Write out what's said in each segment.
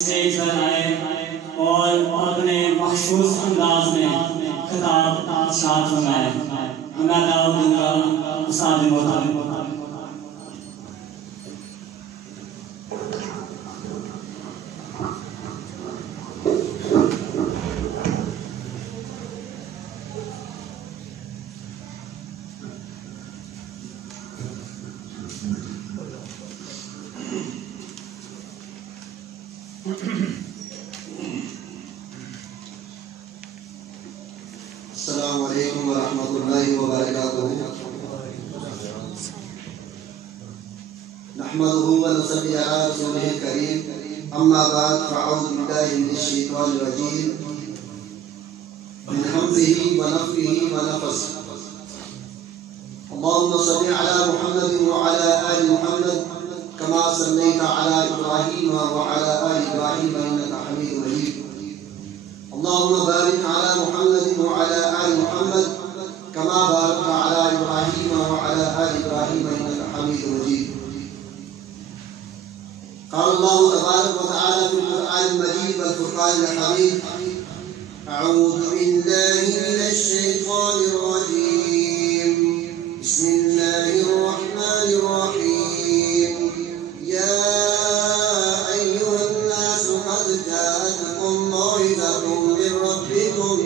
سے ادھر آئے اور اپنے مخصوص انداز میں خطاب ارشاد فرمائے۔ میں دعوت دوں گا استاد محترم السلام علیکم ورحمۃ اللہ وبرکاتہ۔ نحمده ونصلي على رسوله الكريم، اما بعد فاعوذ باللہ من الشیطان الرجیم من حمزه ونفخه ونفثه۔ اللهم صل على محمد وعلى آل محمد كما صليت على إبراهيم وعلى آل إبراهيم إنك حميد مجيد۔ اللهم بارك على محمد وعلى آل محمد كما باركت على إبراهيم وعلى آل إبراهيم إنك حميد مجيد۔ قال الله تبارك وتعالى في القرآن المجيد والفرقان الحميد: أعوذ بالله من الشيطان الرجيم، بسم الله الرحمن الرحيم۔ يا أيها الناس قد جاءتكم موعظة من ربكم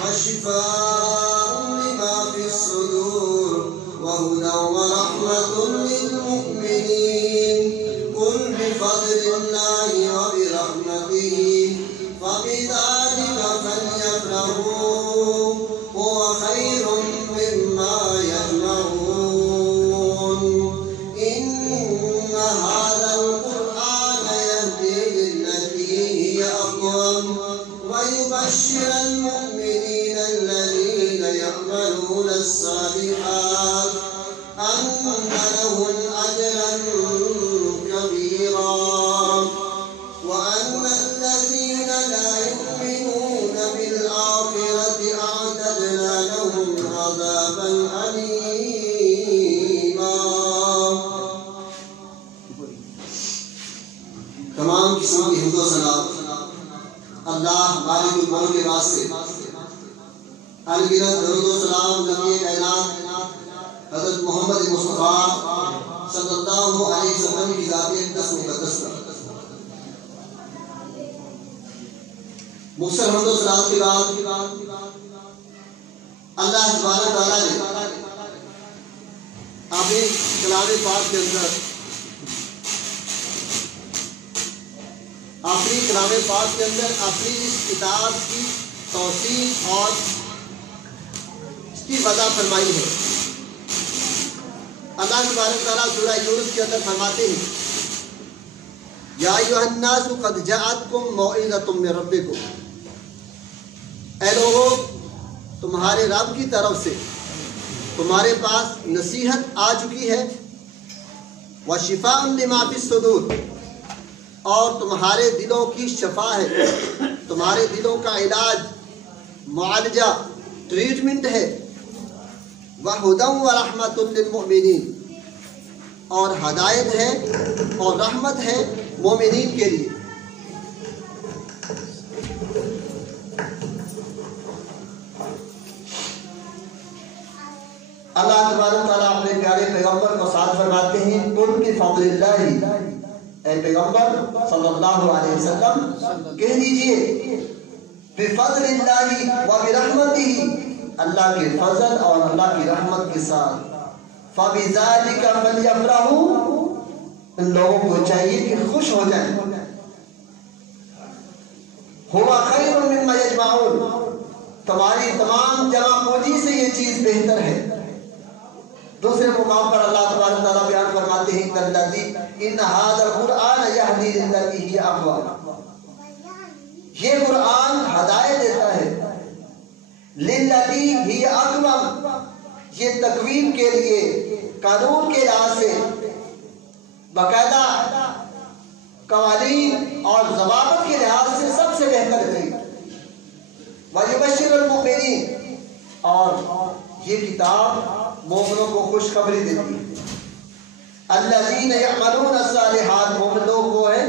وشفاء لما في الصدور وهدى ورحمة للمؤمنين۔ قل بفضل الله وبرحمته فبذلك فليفرحوا هو خير مما يجمعون۔ إن هذا القرآن يهدي للتي هي أقوم ويبشر المؤمنين الذين يعملون الصالحات أن لهم أجرا كبيرا وأن الذين لا يؤمنون بالآخرة أعتدنا لهم عذابا أليما۔ تمام قسم کی حمد و ثنا اللہ مالک الملک کے واسطے، انگنت درود و سلام نبی کائنات حضرت محمد مصطفیٰ صلی اللہ علیہ وسلم کی ذات اقدس مقدس پر مختصر حمد و سلام کے بعد اللہ تبارک تعالیٰ نے اپنے کلام پاک کے اندر اپنی اس کتاب کی توصیف اور اس کی وضع فرمائی ہے۔ اللہ تبارک تعالیٰ سورہ یونس کے اندر فرماتے ہیں: یا ایھا الناس قد جاءتکم موعظۃ من ربکم، اے لوگو تمہارے رب کی طرف سے تمہارے پاس نصیحت آ چکی ہے، وشفاء لما فی الصدور، اور تمہارے دلوں کی شفا ہے، تمہارے دلوں کا علاج، معالجہ، ٹریٹمنٹ ہے، وَهُدًى وَرَحْمَةٌ لِّلْمُؤْمِنِينَ، اور ہدایت ہے اور رحمت ہے مومنین کے لیے۔ اللہ تبارک تعالیٰ اپنے پیارے پیغمبر کو ساتھ فرماتے ہیں: قل بفضل اللہ، اے پیغمبر صلی اللہ علیہ وسلم کہہ دیجئے بفضل اللہ وبرحمتہ، اللہ کے فضل اور اللہ کی رحمت کے ساتھ، فبذالک فلیفرحوا، ان لوگوں کو چاہیے کہ خوش ہو جائیں، ھو خیر مما یجمعون، تمہاری تمام جمع پوجی سے یہ چیز بہتر ہے۔ دوسرے مقام پر اللہ تبارک تعالیٰ بیان فرماتے ہیں: ان ھذا القرآن یہدی للتی ہی اقوم، یہ قرآن ہدایت دیتا ہے، للتی ہی اقوم، یہ تقویم کے لیے، قانون کے لحاظ سے باقاعدہ قوانین اور ضوابط کے لحاظ سے سب سے بہتر ہے۔ وَيُبَشِّرُ الْمُؤْمِنِينَ، اور یہ کتاب مومنوں کو خوشخبری دیتی ہے۔ الذین یعملون الصالحات، مومن لوگ وہ ہیں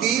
3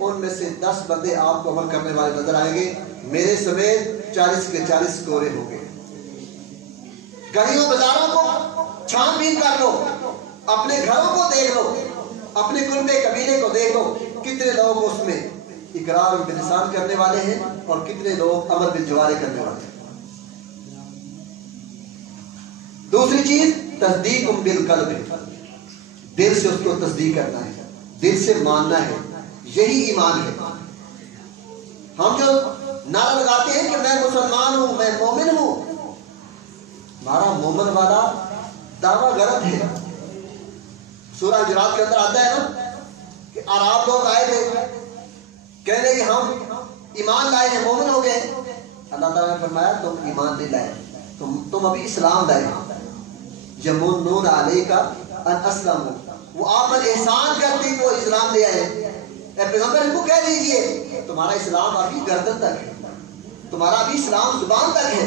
ان میں سے 10 بندے آپ کو عمل کرنے والے نظر آئیں گے، میرے سمیت 40 کے 40 گورے ہوں گے۔ گلیوں بازاروں کو چھان بین کر لو، اپنے گھروں کو دیکھ لو، اپنے کنبے قبیلے کو دیکھ لو، کتنے لوگ اس میں اقرار باللسان کرنے والے ہیں اور کتنے لوگ عمل بالجوارح کرنے والے ہیں۔ دوسری چیز تصدیق بالقلب، دل سے اس کو تصدیق کرنا ہے، دل سے ماننا ہے، یہی ایمان ہے۔ ہم جو نعرہ لگاتے ہیں کہ میں مسلمان ہوں، میں مومن ہوں، ہمارا مومن والا دعویٰ غلط ہے۔ سورہ حجرات کے اندر آتا ہے نا کہ عرب لوگ آئے تھے، کہنے کہ ہم ایمان لائے ہیں، مومن ہو گئے۔ اللہ تعالیٰ نے فرمایا تم ایمان نہیں لائے، تم ابھی اسلام لائے۔ یمنون علیک ان اسلموا، وہ آپ پر احسان کرتے کہ وہ اسلام لے آئے۔ اے پیغمبر ان کو کہہ دیجئے تمہارا اسلام ابھی گردن تک ہے، تمہارا ابھی اسلام زبان تک ہے۔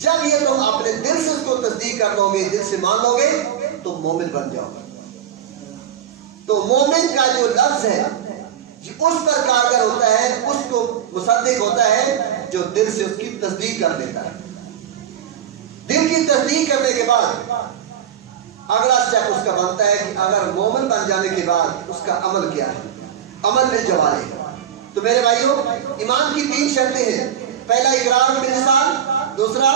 جب یہ تم اپنے دل سے اس کو تصدیق کر لو گے، دل سے مان لو گے، تو مومن بن جاؤ گے۔ تو مومن کا جو لفظ ہے اس پر کارگر ہوتا ہے، اس کو مصدق ہوتا ہے جو دل سے اس کی تصدیق کر لیتا ہے۔ دل کی تصدیق کرنے کے بعد اگلا اسٹیپ اس کا بنتا ہے کہ اگر مومن بن جانے کے بعد اس کا عمل کیا ہے، عمل بالجوارح۔ تو میرے بھائیوں، ایمان کی 3 شرطیں ہیں۔ پہلا اقرار باللسان، دوسرا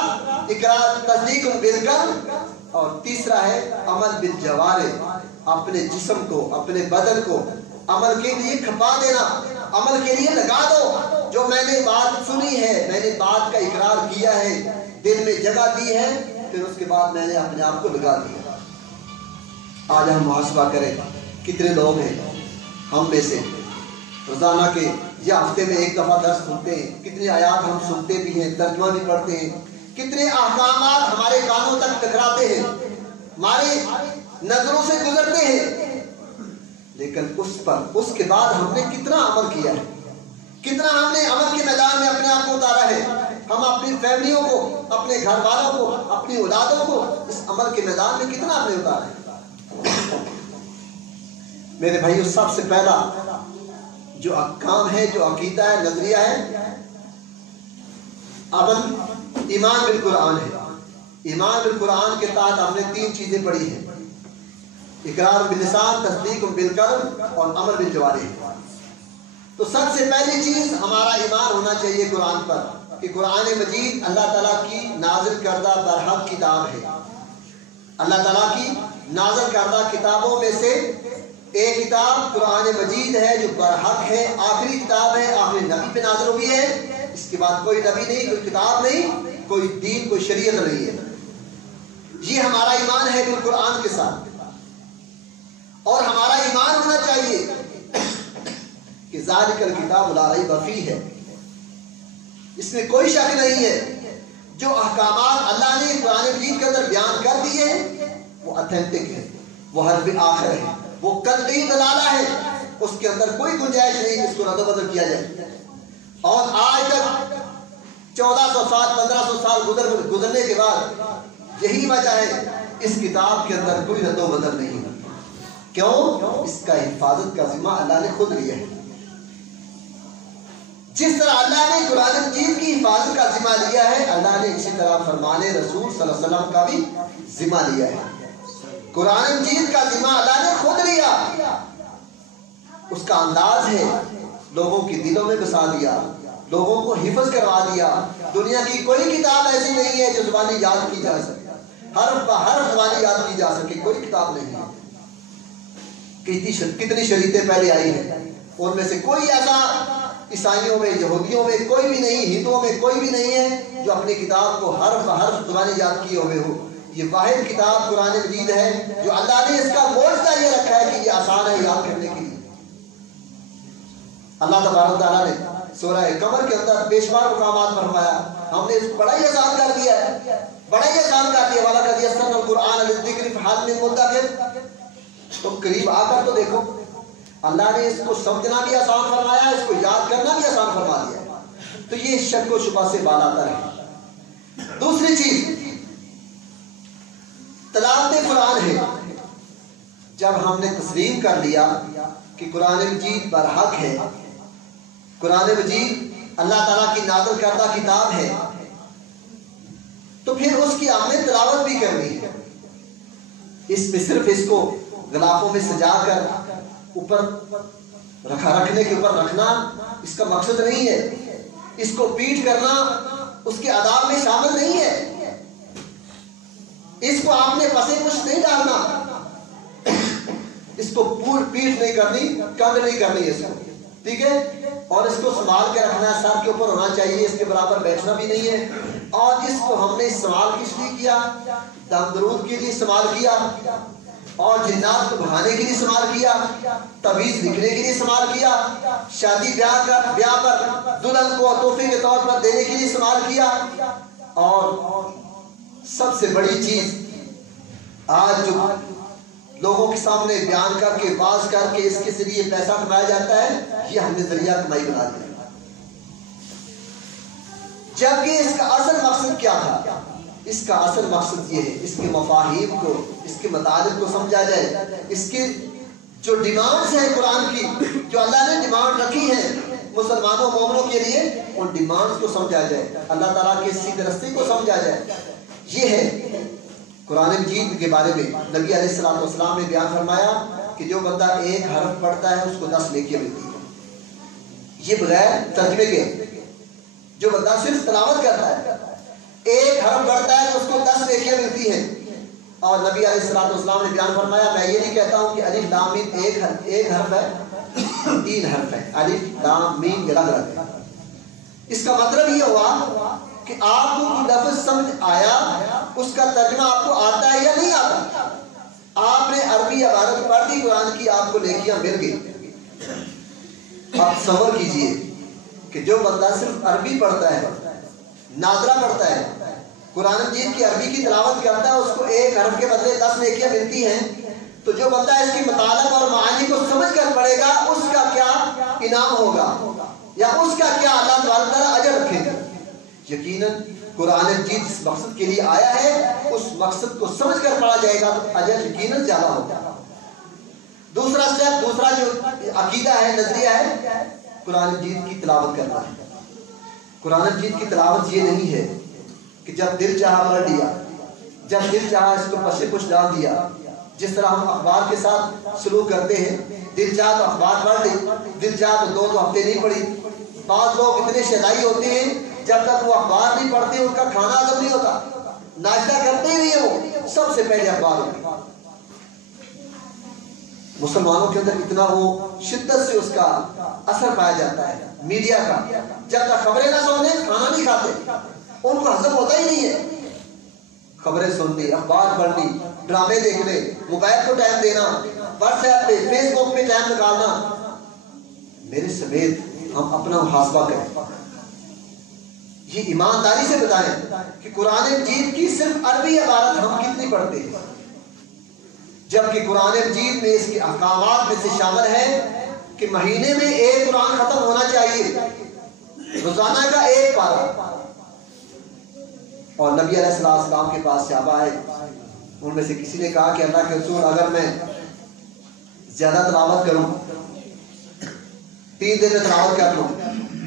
اقرار تصدیق بالقلب، اور تیسرا ہے عمل بالجوارح۔ اپنے جسم کو، اپنے بدن کو عمل کے لیے کھپا دینا، عمل کے لیے لگا دو۔ جو میں نے بات سنی ہے، میں نے بات کا اقرار کیا ہے، دل میں جگہ دی ہے، پھر اس کے بعد میں نے اپنے آپ کو لگا دیا۔ آج ہم محاسبہ کریں، کتنے لوگ ہیں ہم میں سے روزانہ کے یا ہفتے میں ایک دفعہ درس سنتے ہیں، کتنی آیات ہم سنتے بھی ہیں، ترجمہ بھی پڑھتے ہیں، کتنے احکامات ہمارے کانوں تک ٹکراتے ہیں، ہماری نظروں سے گزرتے ہیں، لیکن اس کے بعد ہم نے کتنا عمل کیا ہے، کتنا ہم نے عمل کے میدان میں اپنے آپ کو اتارا ہے۔ ہم اپنی فیملیوں کو، اپنے گھر والوں کو، اپنی اولادوں کو اس عمل کے میدان میں کتنا ہم نے اتارا ہے۔ میرے بھائیو، سب سے پہلا جو کام ہے، جو عقیدہ ہے، نظریہ ہے، عمل ایمان بالقرآن ہے۔ ایمان بالقرآن کے تحت ہم نے 3 چیزیں پڑھی ہیں: اقرار باللسان، تصدیق بالقلب اور عمل بالجوارح۔ تو سب سے پہلی چیز ہمارا ایمان ہونا چاہیے قرآن پر، کہ قرآن مجید اللہ تعالیٰ کی نازل کردہ برحق کتاب ہے۔ اللہ تعالیٰ کی نازل کردہ کتابوں میں سے ایک کتاب قرآن مجید ہے جو برحق ہے، آخری کتاب ہے، آخری نبی پہ نازل ہوئی ہے۔ اس کے بعد کوئی نبی نہیں، کوئی کتاب نہیں، کوئی دین، کوئی شریعت نہیں ہے۔ یہ ہمارا ایمان ہے بالقرآن کے ساتھ۔ اور ہمارا ایمان ہونا چاہیے کہ ذالک الکتاب لا ریب فیہ ہے، اس میں کوئی شک نہیں ہے، جو احکامات اللہ نے قرآن مجید کے اندر بیان کر دیے ہیں وہ اتھینٹک ہے، وہ حرف آخر ہے، وہ قطعی دلالہ ہے، اس کے اندر کوئی گنجائش نہیں اس کو رد و بدل کیا جائے۔ اور آج تک 1400 سال 1500 سال گزرنے کے بعد یہی وجہ ہے، اس کتاب کے اندر کوئی رد و بدل نہیں۔ کیوں؟ اس کا حفاظت کا ذمہ اللہ نے خود لیا ہے۔ جس طرح اللہ نے قرآن مجید کی حفاظت کا ذمہ لیا ہے، اللہ نے اسی طرح فرمان رسول صلی اللہ علیہ وسلم کا بھی ذمہ لیا ہے۔ قرآن مجید کا ذمہ اللہ نے خود لیا، اس کا انداز ہے لوگوں کی دلوں میں بسا دیا، لوگوں کو حفظ کروا دیا۔ دنیا کی کوئی کتاب ایسی نہیں ہے جو زبانی یاد کی جا سکے، حرف بہ حرف زبانی یاد کی جا سکے، کوئی کتاب نہیں ہے۔ کتنی شریعتیں پہلے آئی ہیں، ان میں سے کوئی ایسا عیسائیوں میں، یہودیوں میں کوئی بھی نہیں، ہندوؤں میں کوئی بھی نہیں ہے جو اپنی کتاب کو حرف بہ حرف زبانی یاد کیے ہوئے ہو۔ یہ واحد کتاب قرآن مجید ہے جو اللہ نے اس کا معجزہ یہ رکھا ہے کہ یہ آسان ہے یاد کرنے کے لیے۔ اللہ تبارک تعالیٰ نے سورہ قمر کے اندر بے شمار مقامات پر فرمایا، ہم نے اس کو بڑا ہی آسان کر دیا ہے، بڑا ہی آسان کر دیا۔ والا کر دیا سن القرآن للذکر فہل من مدکر، تو قریب آ کر تو دیکھو، اللہ نے اس کو سمجھنا بھی آسان فرمایا، اس کو یاد کرنا بھی آسان فرما دیا۔ تو یہ شک و شبہ سے بالاتر ہے۔ دوسری چیز تلاوت قرآن ہے۔ جب ہم نے تسلیم کر لیا کہ قرآن مجید برحق ہے، قرآن مجید اللہ تعالیٰ کی نازل کردہ کتاب ہے، تو پھر اس کی ہم نے تلاوت بھی کرنی ہے۔ اس میں صرف اس کو غلافوں میں سجا کر اوپر رکھنے کے اوپر رکھنا اس کا مقصد نہیں ہے، اس کو پیٹ کرنا اس کے آداب میں شامل نہیں ہے، اس کو آپ نے پسے کچھ نہیں ڈالنا، اس کو پیٹ نہیں کرنی، کنگ نہیں کرنی اس کو، ٹھیک ہے، اور اس کو سنبھال کے رکھنا ہے، سر کے اوپر ہونا چاہیے، اس کے برابر بیٹھنا بھی نہیں ہے۔ اور اس کو ہم نے استعمال کس لیے کیا؟ درود کے لیے استعمال کیا، اور جنات کو بھگانے کے لیے استعمال کیا، تعویذ لکھنے کے لیے استعمال کیا، شادی بیاہ پر دلہن کو تحفے کے طور پر دینے کے لیے استعمال کیا، اور سب سے بڑی چیز آج جو لوگوں کے سامنے بیان کر کے باز کر کے اس کے ذریعے پیسہ کمایا جاتا ہے، یہ ہم نے ذریعہ کمائی بنا دیا، جبکہ اس کا اصل مقصد کیا تھا؟ اس کا اصل مقصد یہ ہے اس کے مفاہیم کو، اس کے مطالب کو سمجھا جائے، اس کے جو ڈیمانڈز ہیں قرآن کی، جو اللہ نے ڈیمانڈ رکھی ہیں مسلمانوں مومنوں کے لیے، ان ڈیمانڈز کو سمجھا جائے، اللہ تعالیٰ کے سیدھے راستے کو سمجھا جائے۔ یہ ہے قرآن مجید کے بارے میں نبی علیہ السلام نے بیان فرمایا کہ جو بندہ ایک حرف پڑھتا ہے اس کو 10 نیکیاں ملتی ہیں، یہ بغیر ترجمے کے۔ جو بندہ صرف تلاوت کرتا ہے، ایک حرف پڑھتا ہے تو اس کو 10 نیکیاں ملتی ہیں۔ اور نبی علیہ السلام نے بیان فرمایا، میں یہ نہیں کہتا ہوں کہ الف لام میم ایک حرف ہے، 3 حرف ہے، الف لام میم الگ الگ ہے۔ اس کا مطلب یہ ہوا کہ آپ کو کوئی لفظ سمجھ آیا، اس کا ترجمہ آپ کو آتا ہے یا نہیں آتا؟ آپ نے عربی عبارت پڑھ دی قرآن کی، آپ کو نیکیاں مل گئی۔ آپ تصور کیجئے کہ جو بندہ صرف عربی پڑھتا ہے، ناظرہ پڑھتا ہے، قرآن مجید کی عربی کی تلاوت کرتا ہے، اس کو ایک حرف کے بدلے 10 نیکیاں ملتی ہیں، تو جو بندہ اس کی مطالب اور معانی کو سمجھ کر پڑھے گا، اس کا کیا انعام ہوگا، یا اس کا کیا اللہ تعالیٰ اجر رکھے گا؟ یقیناً قرآن مجید جس مقصد کے لیے آیا ہے، اس مقصد کو سمجھ کر پڑھا جائے گا تو اجر یقیناً زیادہ ہوگا۔ دوسرا سٹیپ، دوسرا جو عقیدہ ہے، نظریہ ہے، قرآن مجید کی تلاوت کرنا ہے۔ قرآن مجید کی تلاوت یہ نہیں ہے کہ جب دل چاہا پڑھ لیا، جب دل چاہا اس کو پسے کچھ ڈال دیا، جس طرح ہم اخبار کے ساتھ سلوک کرتے ہیں، دل چاہا تو اخبار پڑھ لی، دل چاہا تو 2 ہفتے نہیں پڑھی۔ بعض لوگ اتنے شیدائی ہوتے ہیں، جب تک وہ اخبار نہیں پڑھتے ان کا کھانا ہضم نہیں ہوتا، ناشتہ کرتے ہی ہیں، وہ سب سے پہلے اخبار ہوتی۔ مسلمانوں کے اندر اتنا وہ شدت سے اس کا اثر پایا جاتا ہے میڈیا کا، جب تک خبریں نہ سنیں کھانا نہیں کھاتے، ان کو ہضم ہوتا ہی نہیں ہے۔ خبریں سننی، اخبار پڑھنی، ڈرامے دیکھنے، موبائل کو ٹائم دینا، واٹس ایپ پہ، فیس بک پہ ٹائم نکالنا، میرے سمیت ہم اپنا محاسبہ کریں، یہ ایمانداری سے بتائیں کہ قرآن مجید کی صرف عربی عبارت ہم کتنی پڑھتے ہیں، جبکہ قرآن مجید میں اس کے احکامات میں سے شامل ہے کہ مہینے میں ایک قرآن ختم ہونا چاہیے، روزانہ کا 1 پارہ۔ اور نبی علیہ السلام کے پاس صحابہ آئے، ان میں سے کسی نے کہا کہ اللہ کے رسول، اگر میں زیادہ تلاوت کروں، 3 دن میں تلاوت کر لوں،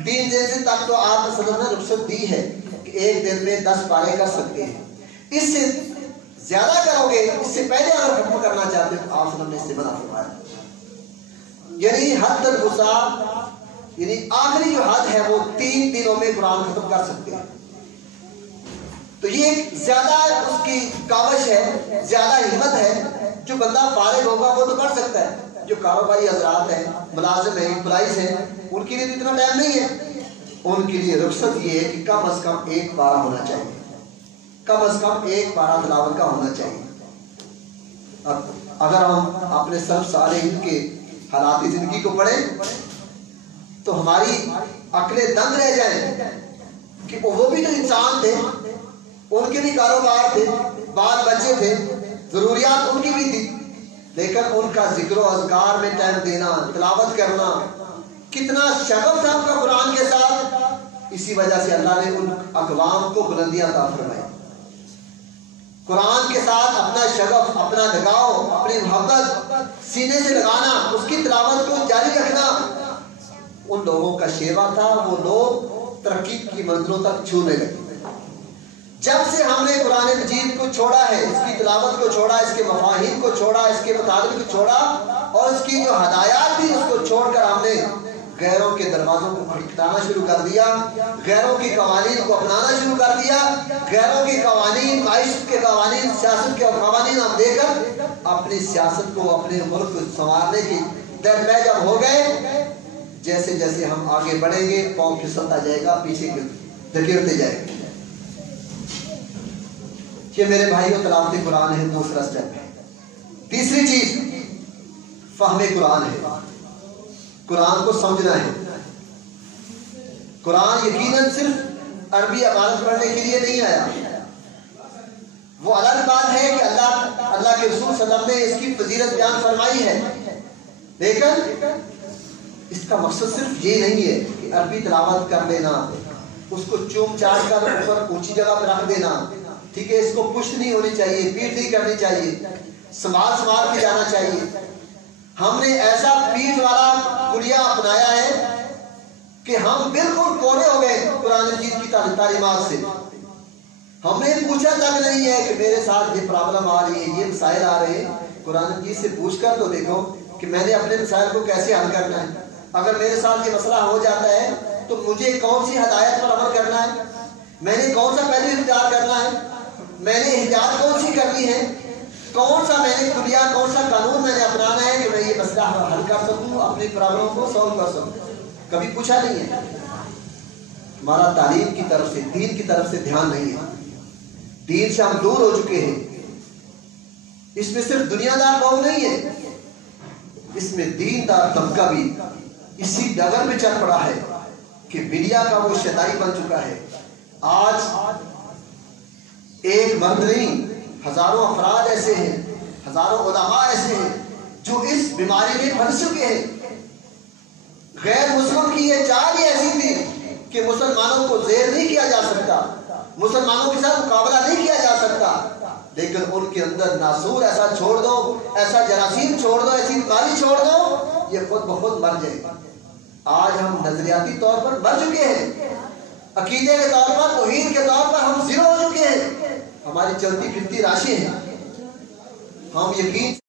3 دن سے تک تو آپ نے صدر نے رخصت دی ہے کہ 1 دن میں 10 پارے کر سکتے ہیں، اس سے زیادہ کرو گے، اس سے پہلے اگر ختم کرنا چاہتے ہیں تو آپ نے اس سے منع فرمایا۔ یعنی حد الوسع، یعنی آخری جو حد ہے وہ 3 دنوں میں قرآن ختم کر سکتے ہیں۔ تو یہ ایک زیادہ اس کی کاوش ہے، زیادہ ہمت ہے۔ جو بندہ فارغ ہوگا وہ تو کر سکتا ہے، جو کاروباری حضرات ہیں، ملازم ہیں، امپلائیز ہیں، ان کے لیے تو اتنا ٹائم نہیں ہے، ان کے لیے رخصت یہ ہے کہ کم از کم 1 پارہ ہونا چاہیے، کم از کم 1 پارہ تلاوت کا ہونا چاہیے۔ اب اگر ہم اپنے سلف صالحین کے حالات زندگی کو پڑھیں تو ہماری عقلیں دنگ رہ جائیں کہ وہ بھی تو انسان تھے، ان کے بھی کاروبار تھے، بال بچے تھے، ضروریات ان کی بھی تھی، لیکن ان کا ذکر و اذکار میں ٹائم دینا، تلاوت کرنا، کتنا شغف تھا ان کا قرآن کے ساتھ۔ اسی وجہ سے اللہ نے ان اقوام کو بلندیاں عطا فرمائی۔ قرآن کے ساتھ اپنا شغف، اپنا لگاؤ، اپنی محبت سینے سے لگانا، اس کی تلاوت کو جاری رکھنا ان لوگوں کا شیوا تھا۔ وہ لوگ ترقی کی منزلوں تک چھونے لگے۔ جب سے ہم نے قرآن مجید کو چھوڑا ہے، اس کی تلاوت کو چھوڑا، اس کے مفاہیم کو چھوڑا، اس کے مطالب کو چھوڑا اور اس کی جو ہدایات بھی اس کو چھوڑ کر ہم نے غیروں کے دروازوں کو کھٹکھٹانا شروع کر دیا، غیروں کے قوانین کو اپنانا شروع کر دیا، غیروں کے قوانین، معیشت کے قوانین، سیاست کے قوانین ہم دے کر اپنی سیاست کو، اپنے ملک کو سنوارنے کی درپے جب ہو گئے، جیسے جیسے ہم آگے بڑھیں گے پاؤں پھسلتا جائے گا، پیچھے دھکیلتے جائیں گے۔ یہ میرے بھائیوں تلاوت قرآن ہے دوسرا سٹیپ۔ تیسری چیز فہم قرآن ہے، قرآن کو سمجھنا ہے۔ قرآن یقیناً صرف عربی عبارت پڑھنے کے لیے نہیں آیا، وہ الگ بات ہے کہ اللہ کے رسول صلی اللہ علیہ وسلم نے اس کی فضیلت بیان فرمائی ہے، لیکن اس کا مقصد صرف یہ نہیں ہے کہ عربی تلاوت کر لینا، اس کو چوم چاٹ کر اوپر اونچی جگہ پہ رکھ دینا، ٹھیک ہے، اس کو پشت نہیں ہونی چاہیے، پیٹ نہیں کرنی چاہیے، سنبھال کے جانا چاہیے۔ ہم نے ایسا پیٹ والا کلیہ اپنایا ہے کہ ہم بالکل کونے ہو گئے قرآن مجید کی تعلیمات سے۔ ہم نے پوچھا تک نہیں ہے کہ میرے ساتھ یہ پرابلم آ رہی ہے، یہ مسائل آ رہے ہیں، قرآن مجید سے پوچھ کر تو دیکھو کہ میں نے اپنے مسائل کو کیسے حل کرنا ہے۔ اگر میرے ساتھ یہ مسئلہ ہو جاتا ہے تو مجھے کون سی ہدایت پر عمل کرنا ہے، میں نے کون سا پہلے اختیار کرنا ہے، میں نے احتیاط کون سی کرنی ہے، کون سا میں نے کلیہ، کون سا قانون میں نے اپنانا ہے کہ میں یہ مسئلہ حل کر سکوں، اپنی پرابلم کو سولو کر سکوں۔ کبھی پوچھا نہیں ہے۔ ہمارا تعلیم کی طرف سے، دین کی طرف سے دھیان نہیں ہے، دین سے ہم دور ہو چکے ہیں۔ اس میں صرف دنیا دار لوگ نہیں ہے، اس میں دین دار طبقہ بھی اسی ڈگر میں چل پڑا ہے کہ میڈیا کا وہ شیطانی بن چکا ہے۔ آج ایک مرد نہیں، ہزاروں افراد ایسے ہیں، ہزاروں علماء ایسے ہیں جو اس بیماری میں پھنس چکے ہیں۔ غیر مسلم کی یہ چال ہی ایسی تھی کہ مسلمانوں کو زیر نہیں کیا جا سکتا، مسلمانوں کے ساتھ مقابلہ نہیں کیا جا سکتا، لیکن ان کے اندر ناسور ایسا چھوڑ دو، ایسا جراثیم چھوڑ دو، ایسی بیماری چھوڑ دو، یہ خود بخود مر جائے۔ آج ہم نظریاتی طور پر مر چکے ہیں، عقیدے کے طور پر، توحید کے طور پر ہم زیرو ہو چکے ہیں، ہماری چلتی پھرتی راشی ہیں۔ ہم یقین